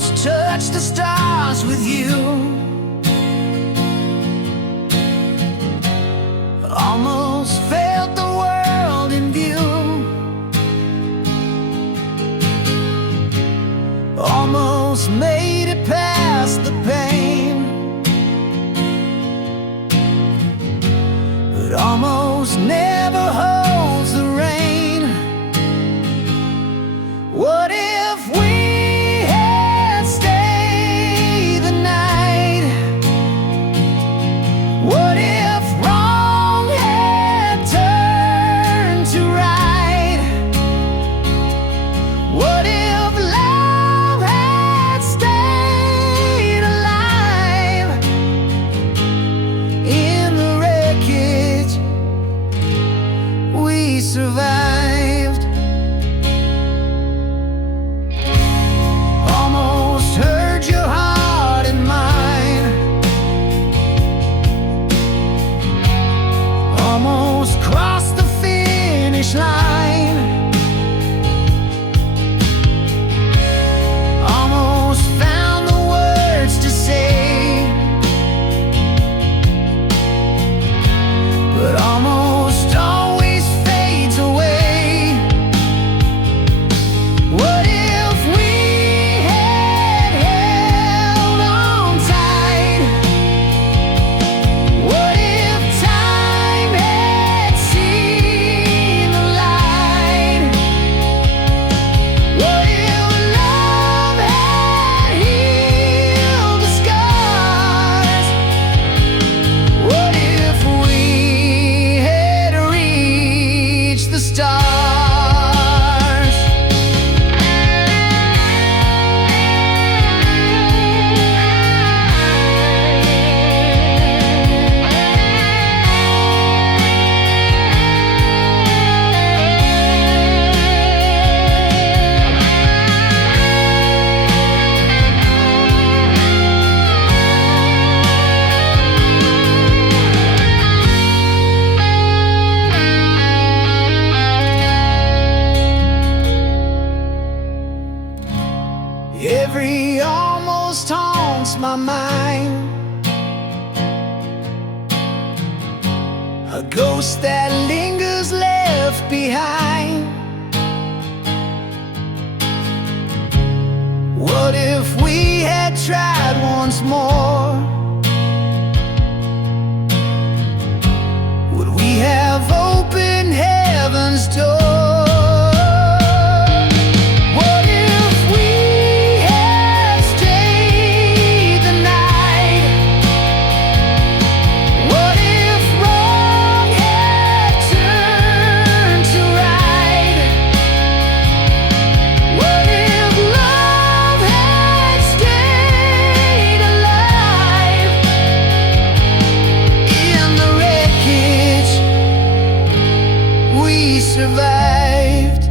almost touched the stars with you. Almost felt the world in view. Almost made it past the pain, but almost never holds the rain. What if we had stayed the night? What if wrong had turned to right? What if love had stayed alive? In the wreckage we survived. Almost heard your heart and mine. Almost crossed the finish line. Almost found the words to say, but almost always fades away. What if we had held on tight? What if time had seen the light? What if love had healed the scars? What if we had reached the stars? Every almost haunts my mind, a ghost that lingers left behind. What if we had tried once more? Would we have opened heaven's door? What if we had stayed the night? What if wrong had turned to right? What if love had stayed alive? In the wreckage we survived.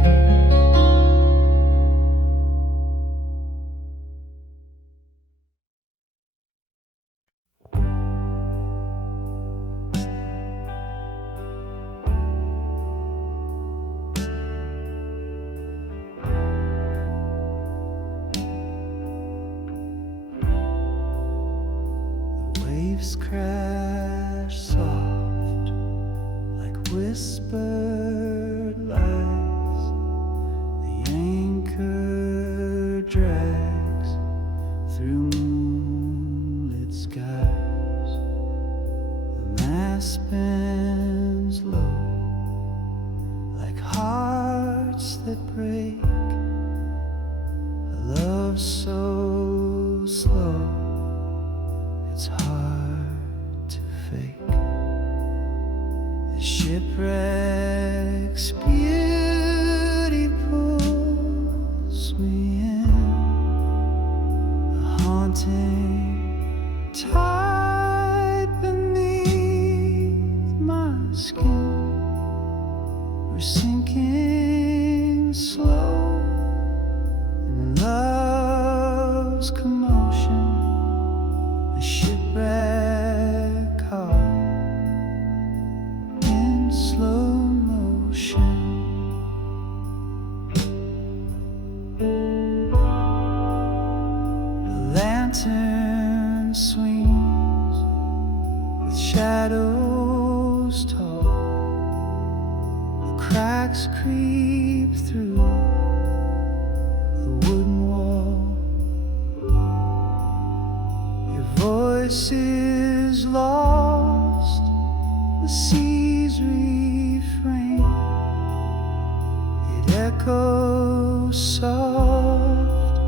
The waves crash soft like whispered lies. The anchor drags through moonlit skies. The mast bends low like hearts that break. A love so slow it's hard to fake. The shipwreck's beauty pulls me in, a haunting tide beneath my skin. We're sinking slow in love's commotion, a shipwreck caught in slow motion. swings with shadows tall. The cracks creep through the wooden wall. Your voice is lost, the sea's refrain. It echoes soft,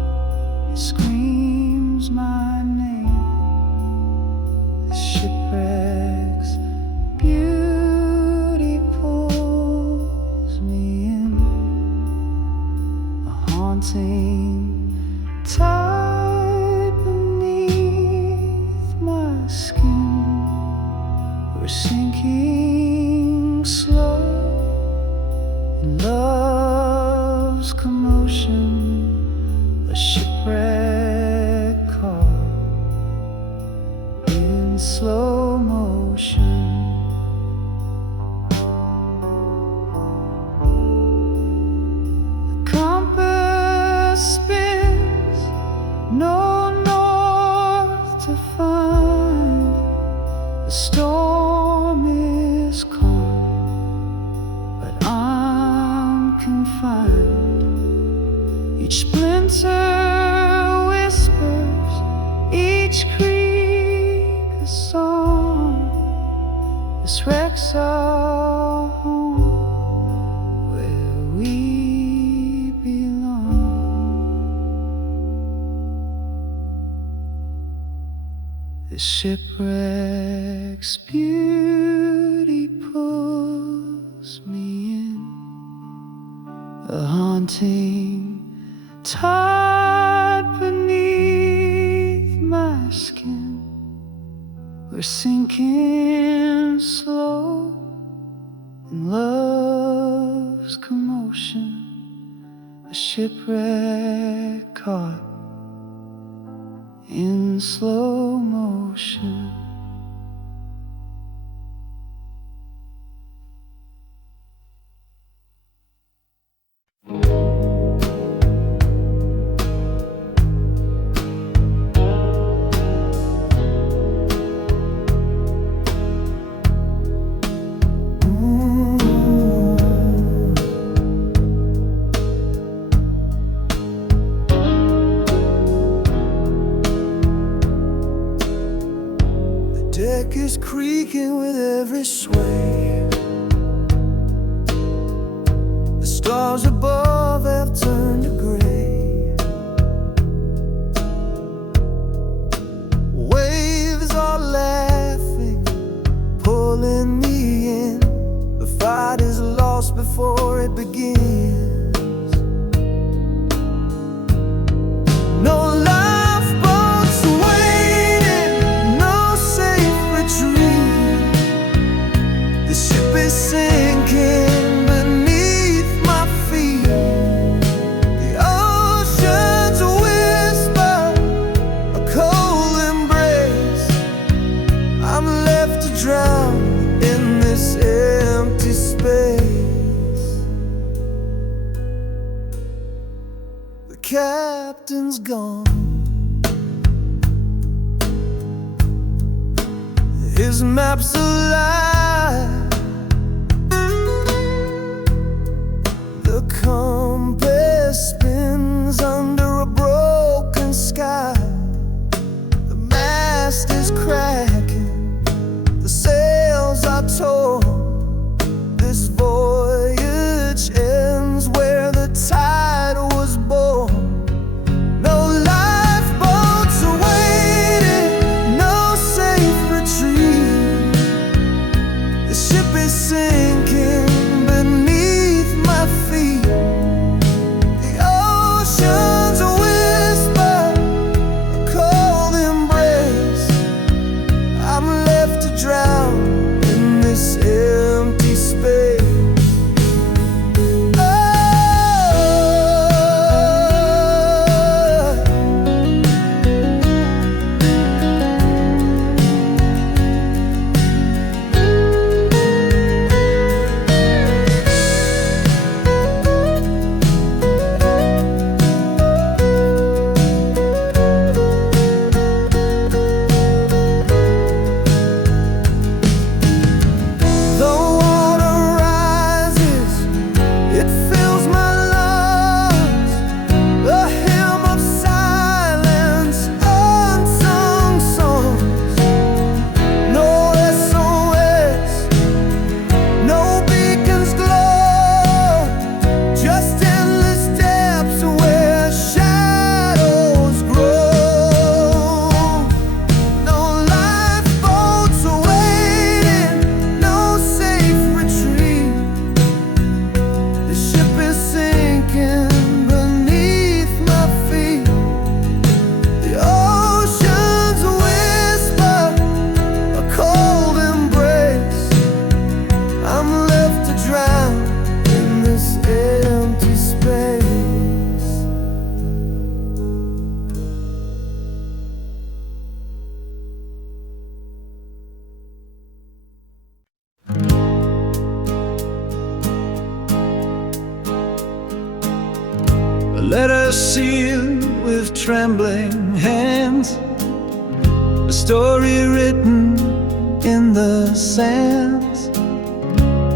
it screams my name. The shipwreck's beauty pulls me in, a haunting tide beneath my skin. We're sinking slow in love's commotion, a shipwreck car in slow motion. The compass spins, no north to find. The storm is calm, but I'm confined. Each splinter whispers, each creak a song. This wreck's our home, where we belong. This shipwreck's beauty pulls me in, a haunting tide beneath my skin. We're sinking slow in love's commotion, a shipwreck caught in slow motion. Deck is creaking with every sway. The stars above have turned to gray. Waves are laughing, pulling me in. The fight is lost before it begins. No lifeboats waiting, no safe retreat. The ship is sinking beneath my feet. The ocean's whisper, a cold embrace. I'm left to drown in this empty space. The captain's gone, his map's a lie. The compass spins under a broken sky. The mast is cracking, the sails are torn. This voyage ends where the tide was born. No lifeboats are waiting, no safe retreat. The ship is sinking beneath my feet. sealed with trembling hands, a story written in the sands.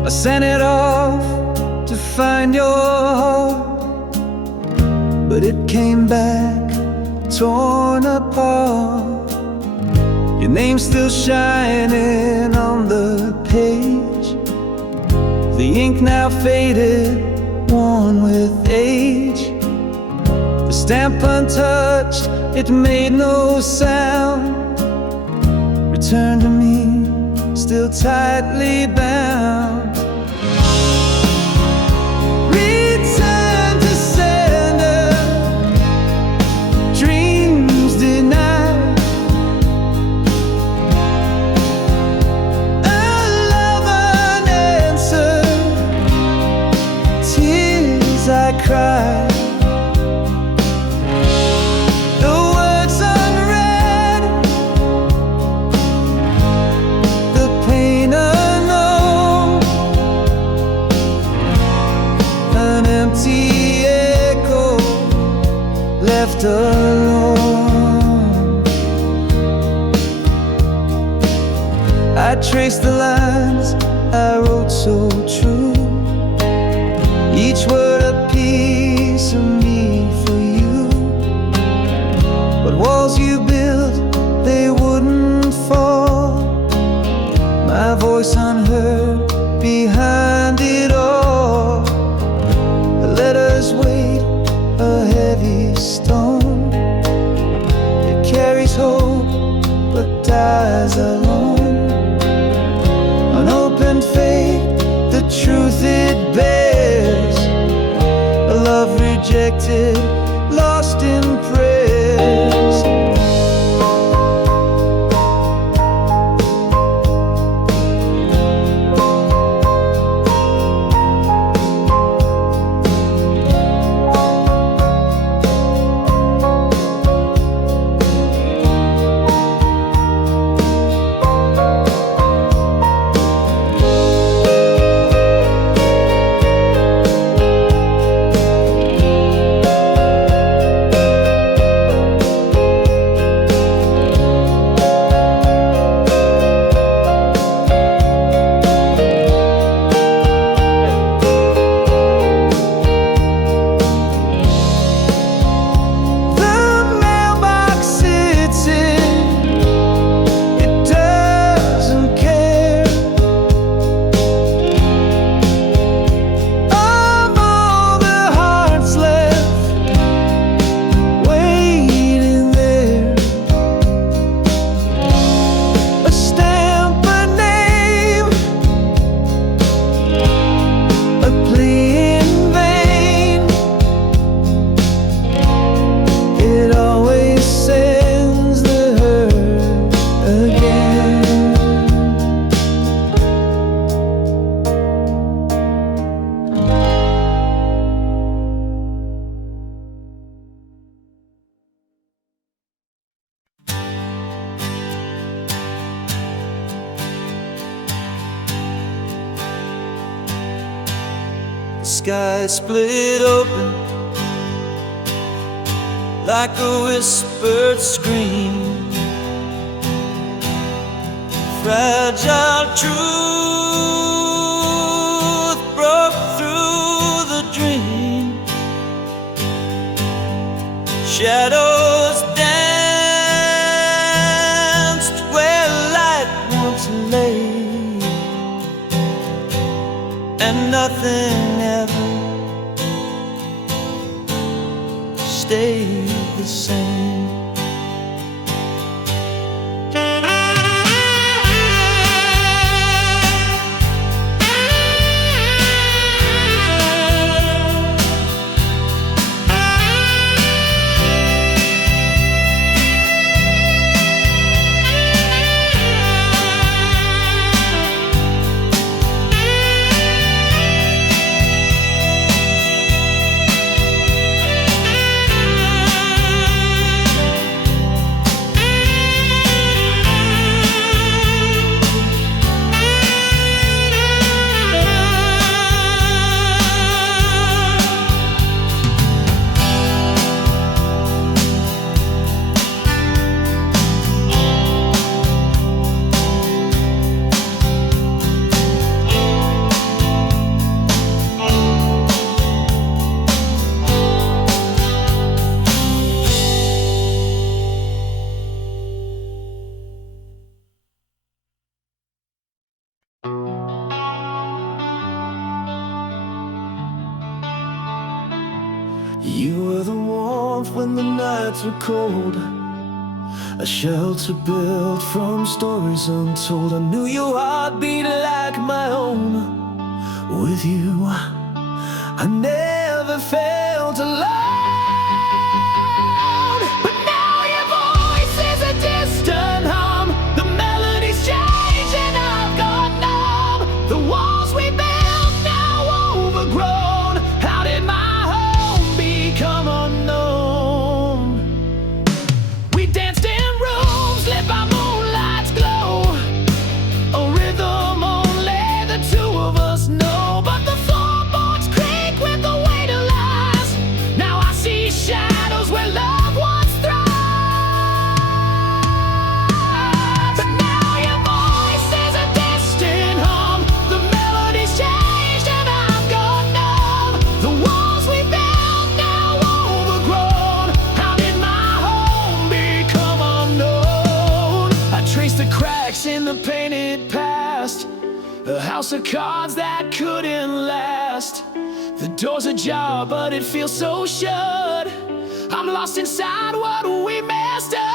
I sent it off to find your heart, but it came back torn apart. Your name's still shining on the page, the ink now faded, worn with age. The stamp untouched, it made no sound. Return to me, still tightly bound. Return to sender, dreams denied. A love unanswered, tears I cried. Left alone, I traced the lines I wrote so true, each word a piece of me for you. But walls you built, they wouldn't fall, my voice unheard behind it all. The letters weighed a heavy stone, it carries hope but dies alone. Unopened fate, the truth it bears, a love rejected, lost in prayers. The sky split open like a whispered scream. Fragile truth broke through the dream. Shadows danced where light once lay, and nothing ever stayed the same. when the nights were cold, a shelter built from stories untold. I knew your heart beat like my own. With you, I never felt alone. But now your voice is a distant hum. The melodies change and I've got numb. The walls we built now overgrown. How did my home become unknown? We danced in rooms lit by moonlight's glow, a rhythm only the two of us know. But the floorboards creak with the weight of lies. Now I see shadows where love once thrived. But now your voice is a distant hum. The melodies changed and I've got numb. The walls we built now overgrown. How did my home become unknown? I traced the cracks in the painted past, a house of cards that couldn't last. The door's ajar, but it feels so shut. I'm lost inside what we messed up.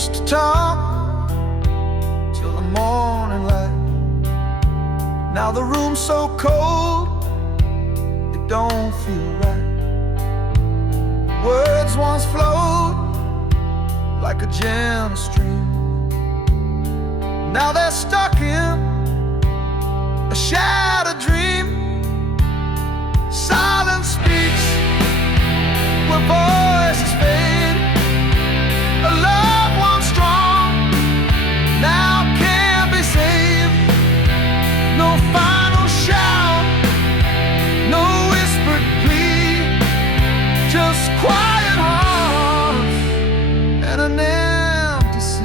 To talk till the morning light. Now the room's so cold, it don't feel right. Words once flowed like a gentle stream. Now they're stuck in a shattered dream. Silence speaks where voices fade. A love once strong now can't be saved. No final shout, no whispered plea, just quiet hearts and an empty sea.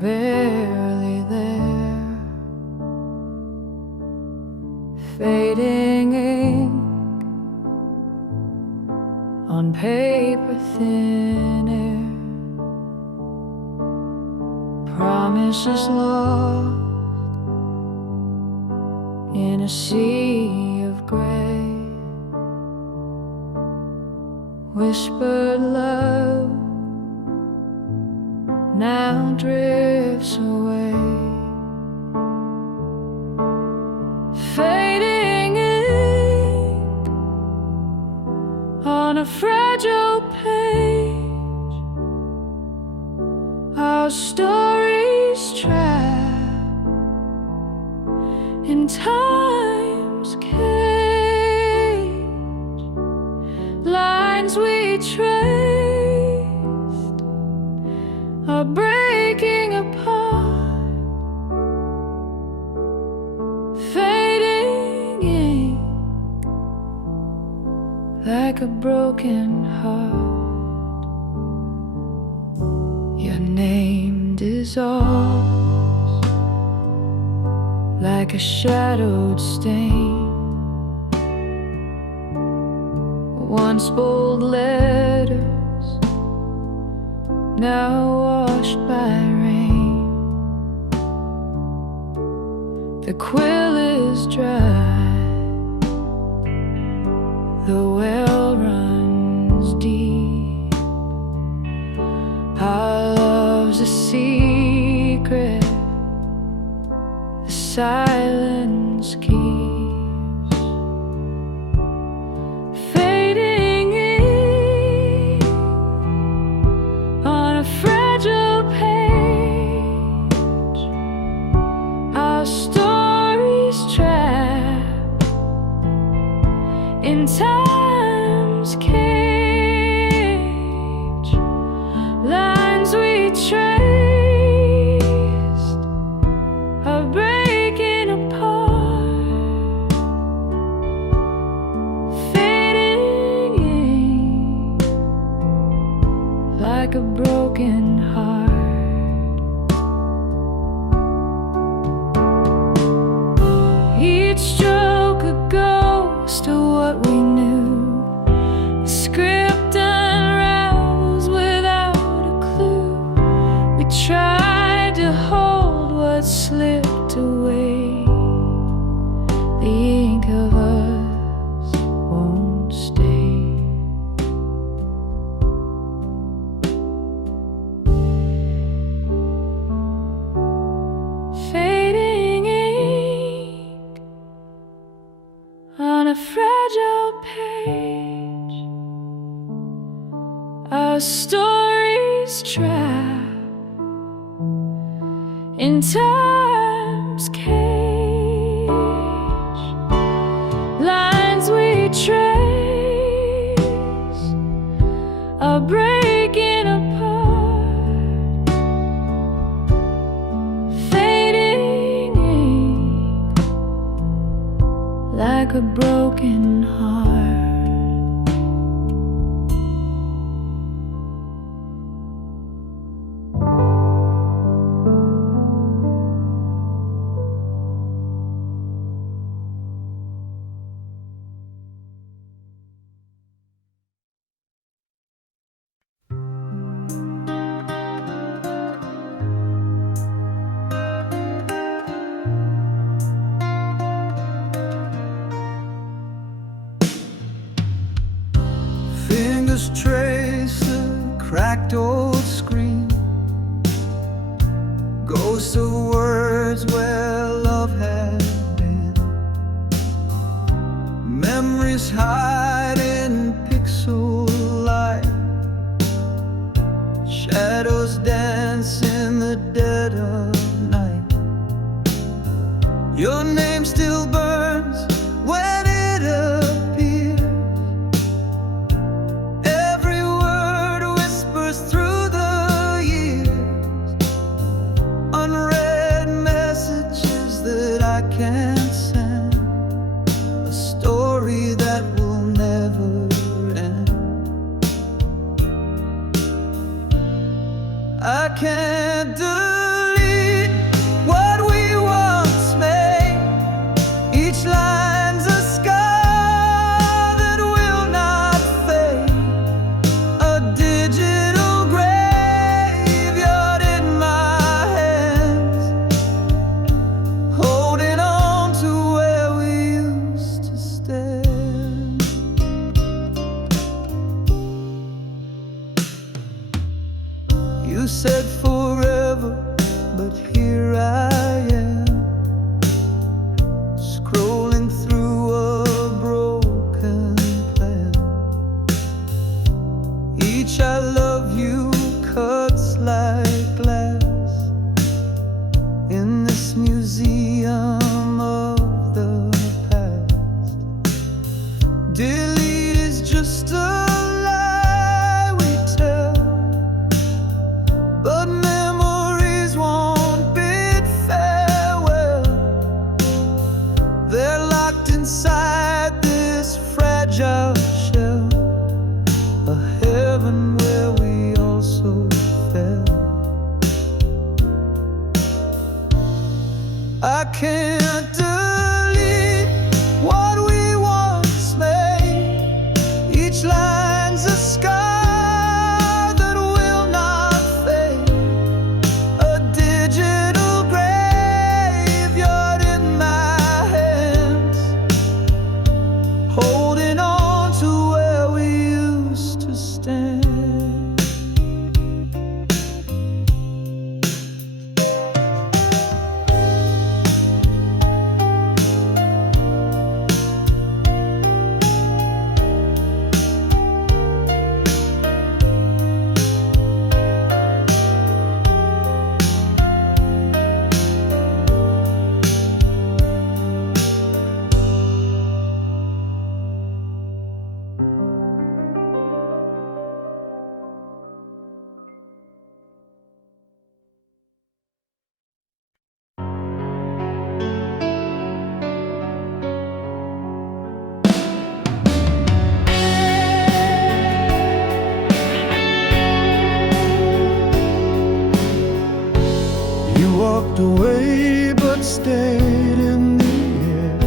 barely there. Fading ink on paper thin air. Promises lost in a sea of gray. Whispered love now drifts away. Fading ink on a fragile page. Our stories trapped in time's cage. Lines we traced are breaking apart. Fading ink like a broken heart. Your name dissolves like a shadowed stain. Once bold letters, now washed by rain. The quill is dry, the well runs deep. Our love's a secret, the silence keeps. Fading ink on a fragile page. Our stories trapped in time's cage. Lines we traced are breaking apart. Fading ink like a broken heart. Each stroke a ghost of what we knew. The script unravels without a clue. We tried to hold what slipped away. The ink of us won't stay. Fading ink on a fragile page. Our stories trapped in time's cage. Lines we trace are breaking apart. Fading ink like a broken heart. Fingers trace the cracked old screen. Ghosts of words where love had been. Memories hide in pixel light. Shadows dance in the dead of night. Your name still burns when it appears. Every word whispers through the years. Unread messages that I can't send. A story that will never end. I can't delete said forever, but here I am, scrolling through a broken plan. Each I love you cuts like glass in this museum of the past. Delete is just a lie we tell, but memories won't bid farewell. They're locked inside this fragile shell, a heaven where we also fell. I can't delete what we once made. Each line's a scar that will not fade, a digital graveyard in my hands, holding on to where we used to stand. You walked away but stayed in the air,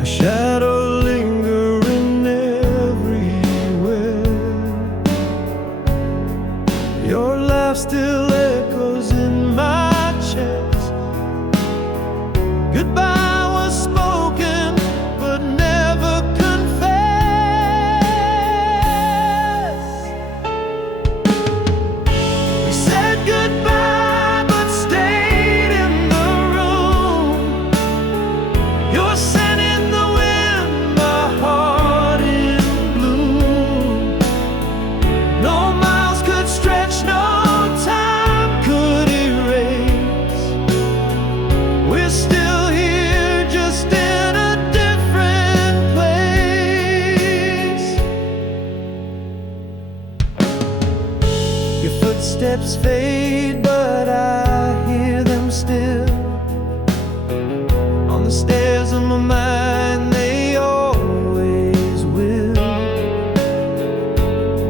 a shadow lingering everywhere. Your laugh still echoes in my chest. Goodbye was spoken but never confessed. We said goodbye but stayed in the room. Your scent in the wind, my heart in bloom. No miles could stretch, no time could erase. We're still here, just in a different place. Your footsteps fade, but I hear them still on the stairs of my mind. They always will.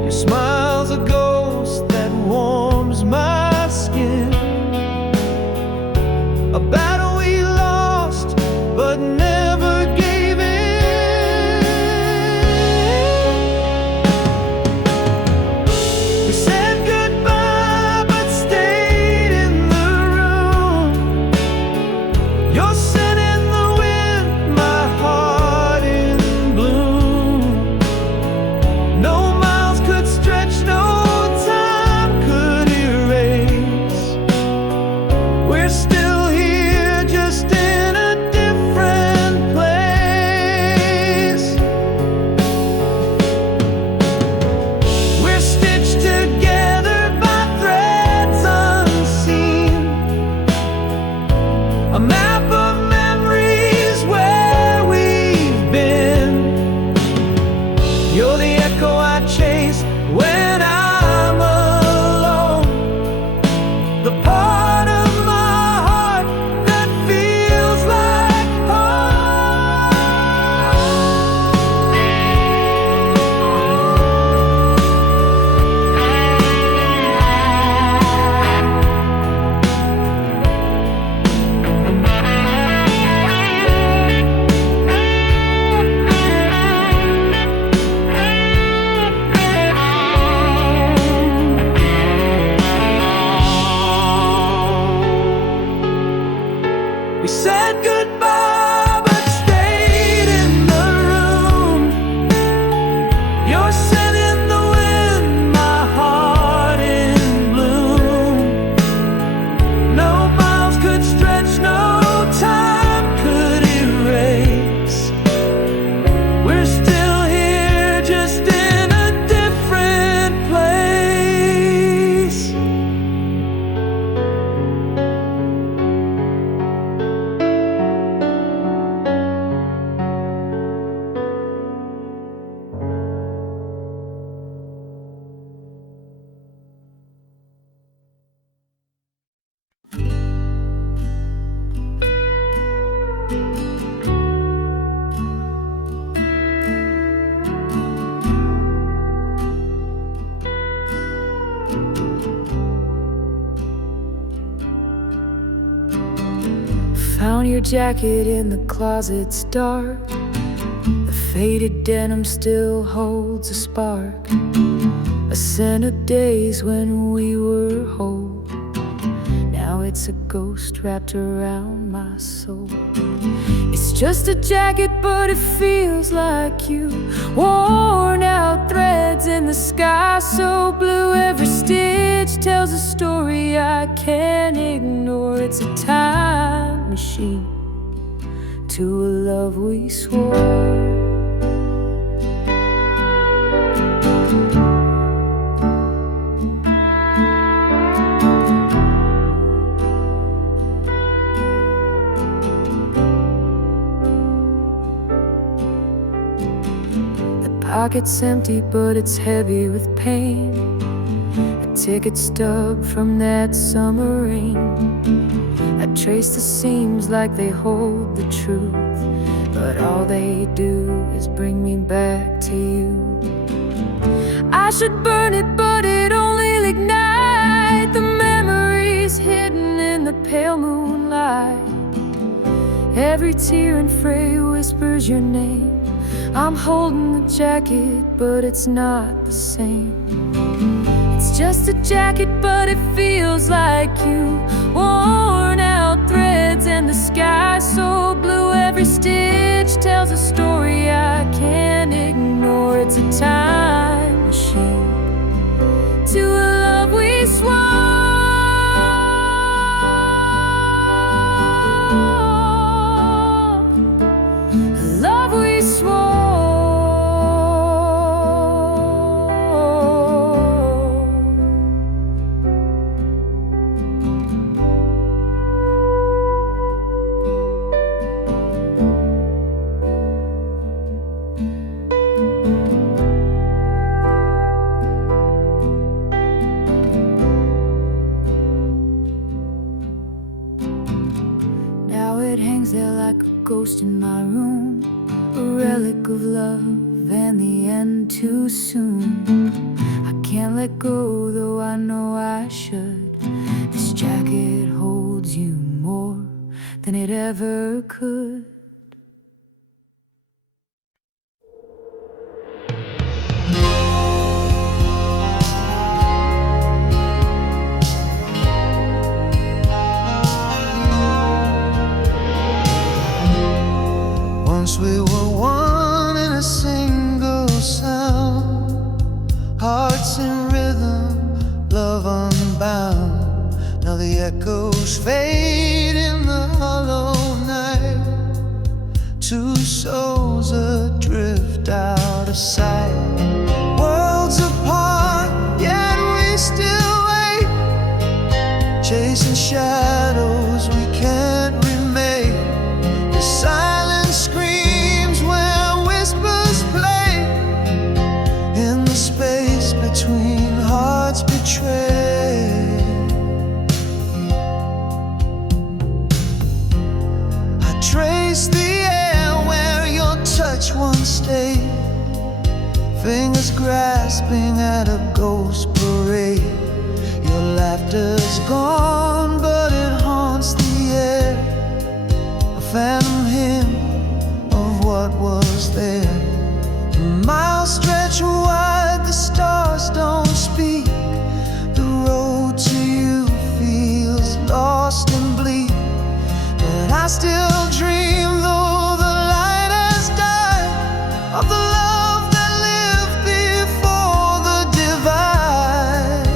Your smile's a ghost that warms my skin, a battle we lost but never gave in. We said goodbye but stayed in the on your jacket in the closet's dark. The faded denim still holds a spark, a scent of days when we were whole. Now it's a ghost wrapped around my soul. It's just a jacket, but it feels like you. Worn out threads in the sky so blue. Every stitch tells a story I can't ignore. It's a time machine to a love we swore. Pocket's empty, but it's heavy with pain. A ticket stub from that summer rain. I trace the seams like they hold the truth, but all they do is bring me back to you. I should burn it, but it only ignite the memories hidden in the pale moonlight. Every tear and fray whispers your name. I'm holding the jacket, but it's not the same. It's just a jacket, but it feels like you. Worn out threads and the sky so blue. Every stitch tells a story I can't ignore. It's a time machine to a love we swore. A love we swore. Now it hangs there like a ghost in my room, a relic of love and the end too soon. I can't let go, though I know I should. This jacket holds you more than it ever could. Once we were one in a single sound, hearts in rhythm, love unbound. Now the echoes fade in the hollow night. Two souls adrift out of sight. Worlds apart, yet we still wait, chasing shadows we can't remake. The silence screams where whispers play, in the space between hearts betrayed. I trace the air where your touch once stayed, fingers grasping at a ghost parade. Your laughter's gone, but it haunts the air, a phantom hymn of what was there. Miles stretch wide, the stars don't speak. The road to you feels lost and bleak, but I still dream, though the light has died, of the love that lived before the divide.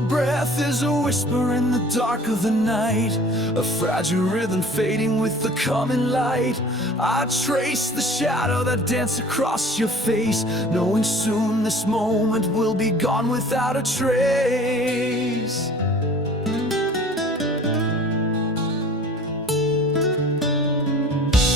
your breath is a whisper in the dark of the night, a fragile rhythm fading with the coming light. I trace the shadow that dances across your face, knowing soon this moment will be gone without a trace.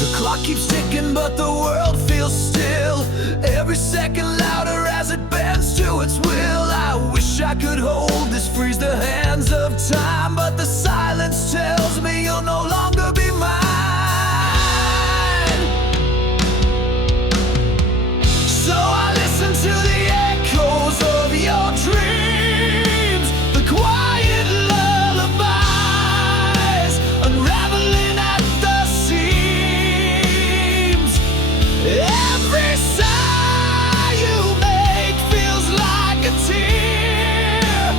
The clock keeps ticking but the world feels still, every second louder as it bends to its will. I wish I could hold this, freeze the hands of time, but the silence tells me you'll no longer be mine. So I listen to the echoes of your dreams, the quiet lullabies unraveling at the seams. Every sigh you make feels like a tear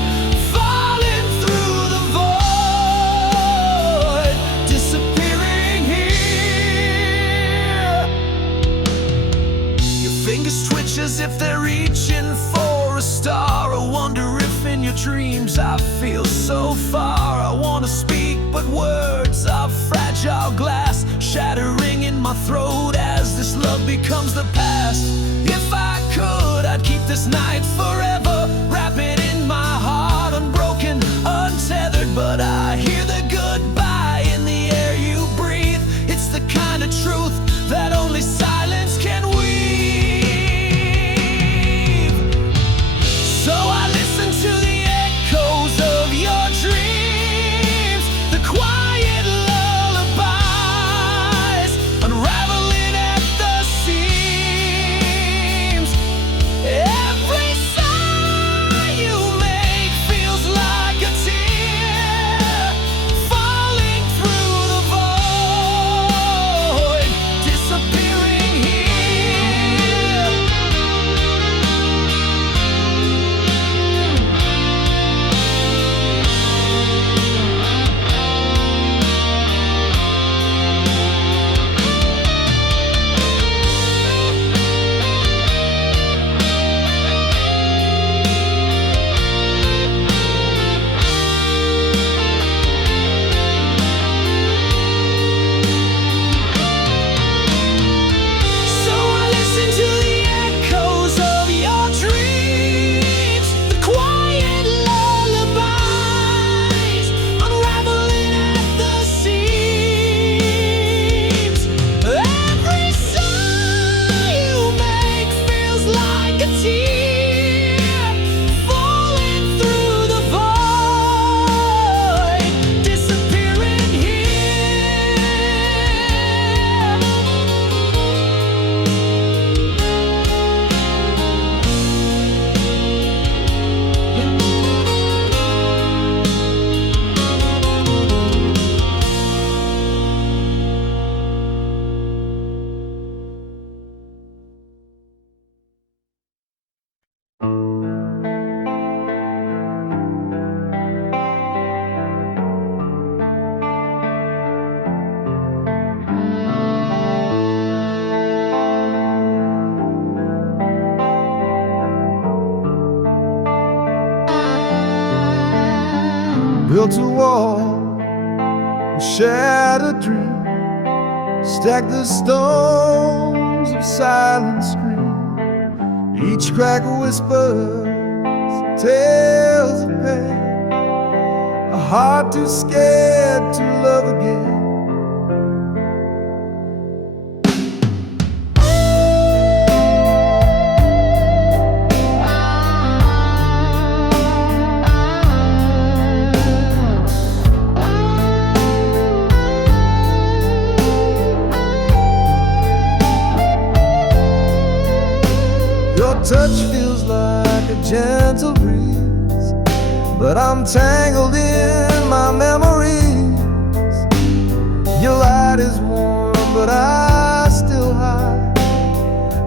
falling through the void, disappearing here. Your fingers twitch as if they're reaching for a star. I wonder if in your dreams I feel so far. I wanna speak but words are fragile glass, shattering in my throat as this love becomes the past. If I could, I'd keep this night forever, wrap it in my heart, unbroken, untethered. But I hear the goodbye in the air you breathe. It's the kind of truth that only silence can weave. So I listen to the echoes of your dreams, the quiet lullabies unraveling at the seams. Every sigh you make feels like a tear falling through the void, disappearing here. So I listen to the echoes of your dreams, the quiet lullabies unraveling at the seams. Every sigh you make feels like a tear falling through the void, disappearing here. Built a wall, we shared a dream, stacked the stones of silent scream. Each crack whispers tales of pain, a heart too scared to love again. Your touch feels like a gentle breeze, but I'm tangled in my memories. Your light is warm, but I still hide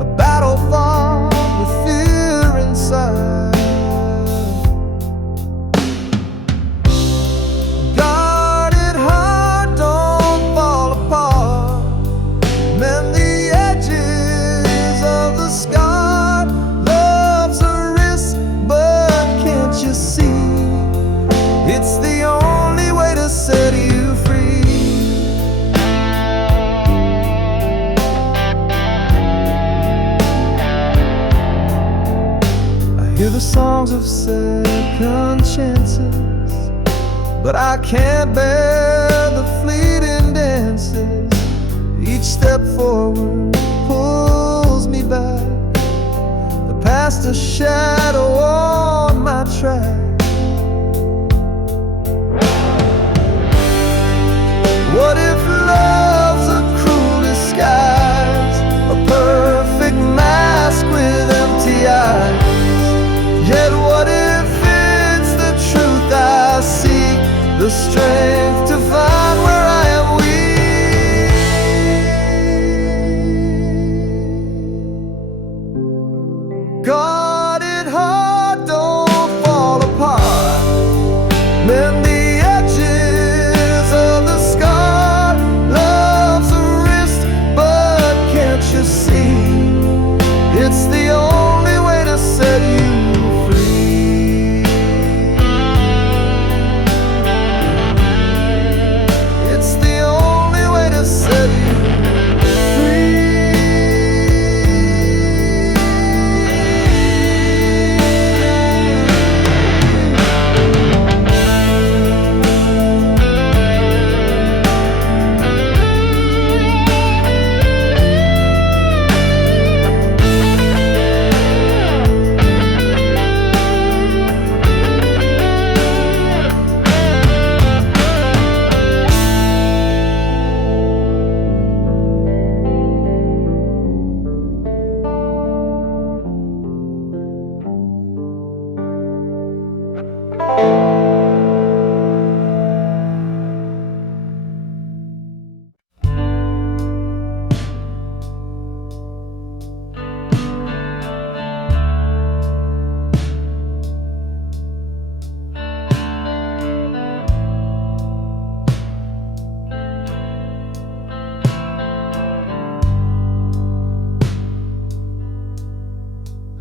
a battle fought with fear inside. Guarded heart, don't fall apart. Mend the edges of the scar. Love's a risk, but can't you see? songs of second chances, but I can't bear the fleeting dances. Each step forward pulls me back, the past a shadow on my track. What if love's a cruel disguise, a perfect mask with empty eyes? Yet what if it's the truth I seek, the strength to find where I am weak? Guarded heart, don't fall apart. Mend the edges of the scar. Love's a wrist, but can't you see? It's the only way to set you free. It's the only way to set you free.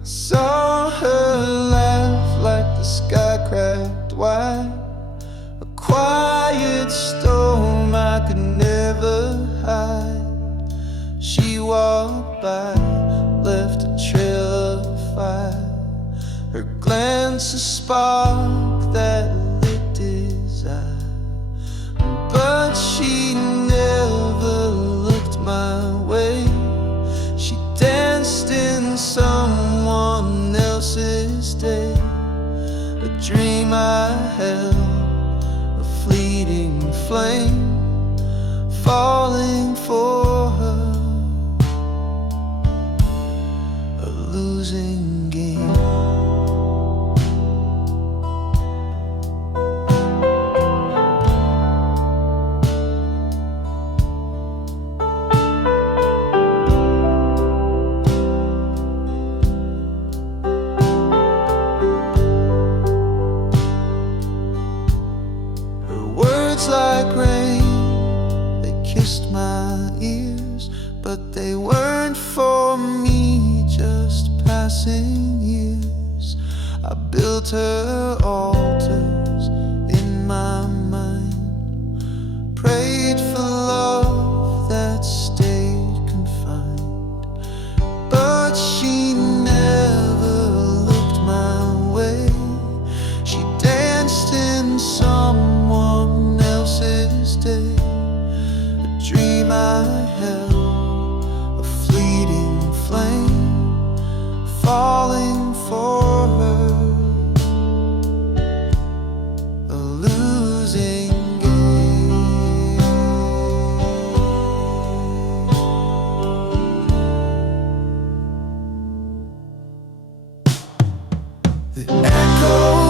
Saw her laugh like the sky cracked wide, a quiet storm I could never hide. She walked by, left a trail of fire, her glance a spark that lit desire. But she never looked my way. She danced in someone else's day, a dream I held, a fleeting flame, falling for her, a losing game. Like rain, they kissed my ears, but they weren't for me, just passing years. I built her altars in my mind, prayed for love that stayed confined, but she never looked my way. She danced in someone else's day, a dream I held, a fleeting flame, falling for her, a losing game. The echo